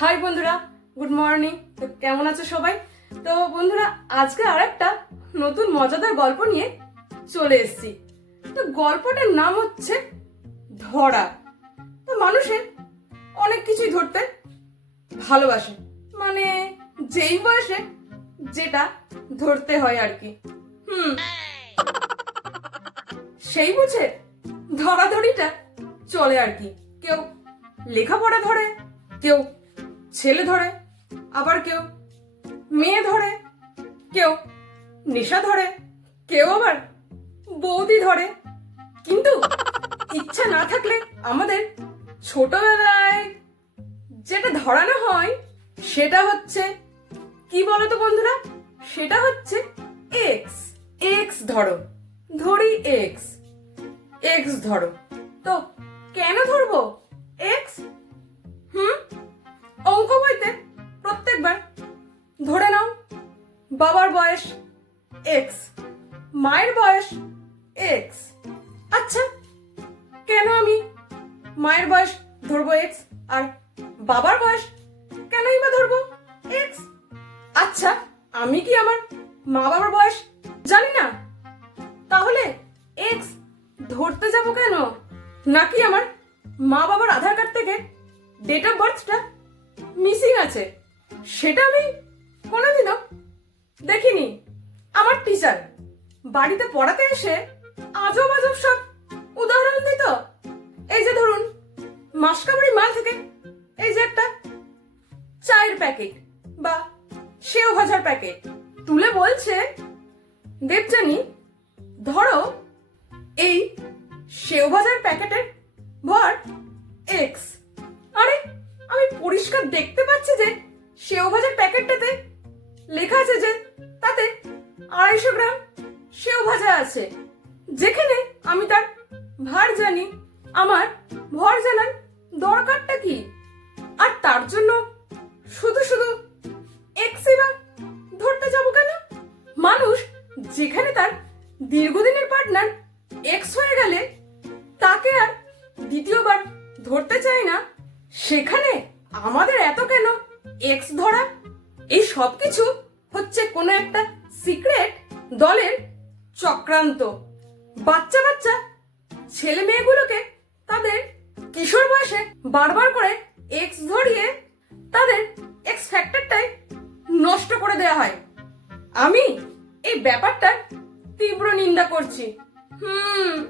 High বন্ধুরা। Good morning তো কেমন আছো সবাই? তো বন্ধুরা, আজকে আর একটা নতুন মজাদার গল্প নিয়ে চলে এসেছি। তো গল্পটার নাম হচ্ছে ধরা। তো মানুষের অনেক কিছুই ধরতে ভালোবাসে। মানে যেই বয়সে যেটা ধরতে হয় আর কি। হুম। সেই বুঝে ধরাধরিটা চলে আর কি। কেউ লেখাপড়া ধরে, কেউ ছেলে ধরে, আবার কেউ। মেয়ে ধরে, কেউ। নেশা ধরে, কেউ আবার। বৌদি ধরে। কিন্তু ইচ্ছা না থাকলে আমাদের ছোটবেলায় যেটা ধরানো হয়, সেটা হচ্ছে, কি বলতো বন্ধুরা? সেটা হচ্ছে এক্স এক্স ধরো। ধরি এক্স এক্স ধরো। তো কেন ধরবো? এক্স হুম? অঙ্ক বইতে প্রত্যেকবার ধরে নাও, বাবার বয়স এক্স মায়ের বয়স এক্স আচ্ছা কেন আমি মায়ের বয়স ধরবো এক্স আর বাবার বয়স কেনই বা ধরবো এক্স আচ্ছা আমি কি আমার মা বাবার বয়স জানি না? তাহলে এক্স ধরতে যাব কেন? নাকি আমার মা বাবার আধার কার্ড থেকে ডেট অফ বার্থটা মিসিং আছে। সেটা আমি কোনোদিনও দেখিনি। আমার টিচার বাড়িতে পড়াতে এসে আজব আজব সব উদাহরণ দিত। এই যে ধরুন, মাসকাবাড়ি মাল থেকে এই যে একটা চায়ের প্যাকেট বা সেও ভাজার প্যাকেট তুলে বলছে দেবজানি ধরো এই সেও ভাজার প্যাকেটের দেখতে পাচ্ছি যে সেও ভাজার প্যাকেটটাতে লেখা আছে যে তাতে আড়াইশো গ্রাম সেও ভাজা আছে। যেখানে আমি তার ভার জানি, আমার ভর জানার দরকারটা কি? আর তার জন্য শুধু শুধু এক্সই বা ধরতে যাব কেন? মানুষ যেখানে তার দীর্ঘদিনের পার্টনার এক্স হয়ে গেলে তাকে আর দ্বিতীয়বার ধরতে চায় না, সেখানে আমাদের এত কেন? এক্স ধরা? এই সব কিছু হচ্ছে কোনো একটা সিক্রেট দলের চক্রান্ত। বাচ্চা বাচ্চা ছেলে মেয়েগুলোকে তাদের কিশোর বয়সে বারবার করে এক্স ধরিয়ে তাদের এক্স ফ্যাক্টরটাই নষ্ট করে দেওয়া হয়। আমি এই ব্যাপারটার তীব্র নিন্দা করছি। হুম।